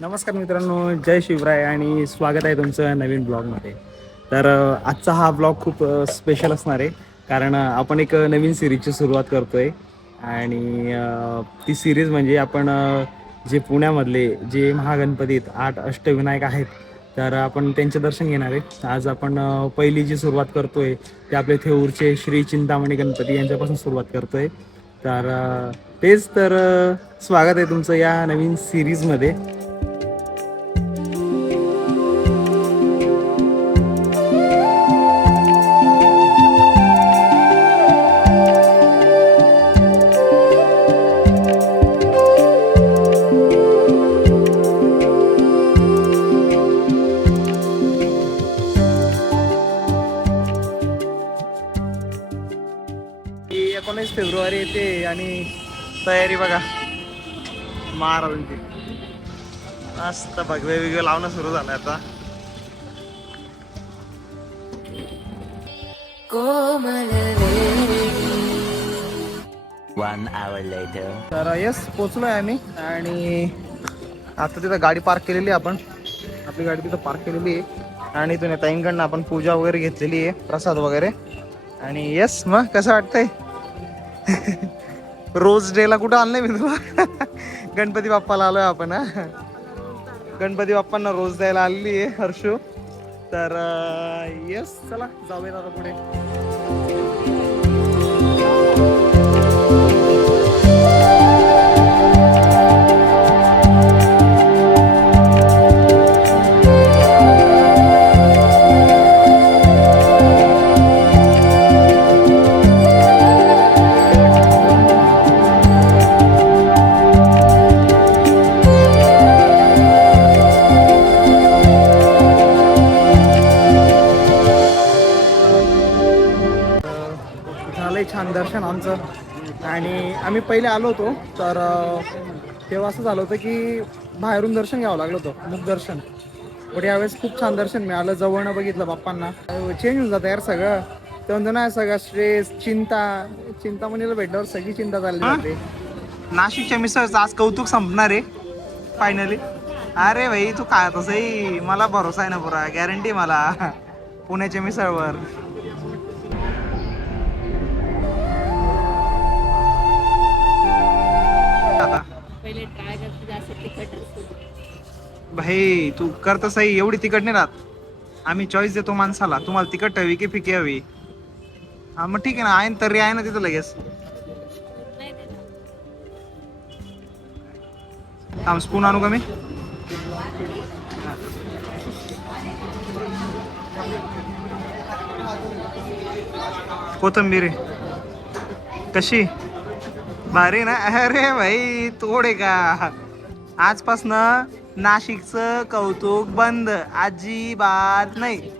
नमस्कार मित्रांनो, जय शिवराय आणि स्वागत आहे तुमचं नवीन ब्लॉगमध्ये. तर आजचा हा ब्लॉग खूप स्पेशल असणार आहे, कारण आपण एक नवीन सिरीजची सुरुवात करतोय. आणि ती सिरीज म्हणजे आपण जे पुण्यामधले जे महागणपतीत 8 अष्टविनायक आहेत, तर आपण त्यांचे दर्शन घेणार आहे. आज आपण पहिली जी सुरुवात करतोय ते आपले थेऊरचे श्री चिंतामणी गणपती यांच्यापासून सुरुवात करतोय. तर तेच तर स्वागत आहे तुमचं या नवीन सिरीजमध्ये. की 19 फेब्रुवारी येते आणि तयारी बघा महाराजांची. मस्त भगवे बिगवे लावणं सुरू झालं आता. तर येस, पोचलोय आम्ही आणि आता तिथं गाडी पार्क केलेली आहे. आपण आपली गाडी तिथं पार्क केलेली आहे आणि इथून ताईंकडनं आपण पूजा वगैरे घेतलेली आहे, प्रसाद वगैरे. आणि येस, मग कसं वाटतंय? रोज डेला कुठं आणलंय मी तुला? गणपती बाप्पाला आलोय आपण. गणपती बाप्पांना रोज द्यायला आलेली आहे हर्षू. तर येस, चला जाऊयात आता पुढे. झालंय छान दर्शन आमचं. आणि आम्ही पहिले आलो होतो तर तेव्हा असं झालं होतं की बाहेरून दर्शन घ्यावं लागलं होतं, मुख दर्शन. पण यावेळेस खूप छान दर्शन मिळालं, जवळनं बघितलं बाप्पांना. चेंज होऊन जातं यार सगळं. ते म्हणतो ना, सगळं स्ट्रेस, चिंतामणीला भेटल्यावर सगळी चिंता चालली जाते. नाशिकच्या मिसळचं आज कौतुक संपणार आहे फायनली. अरे भाई, तू काय तसंही मला भरोसा आहे ना, पुरा गॅरंटी मला पुण्याच्या मिसळवर. पहिले ट्राय करते जास्त तिखट. भाई तू करत सही, एवढी तिखट नाही राहत. आम्ही चॉईस देतो माणसाला, तुम्हाला तिखट हवी की फिकी हवी. हा मग ठीक आहे ना, आहे तरी आहे ना तिथं लगेच. नाही देणार. थांब, स्पून आणू का मी? कोथिंबीर कशी भारी ना? अरे भाई तोडे का. आजपासनं नाशिकचं कौतुक बंद, अजिबात नाही.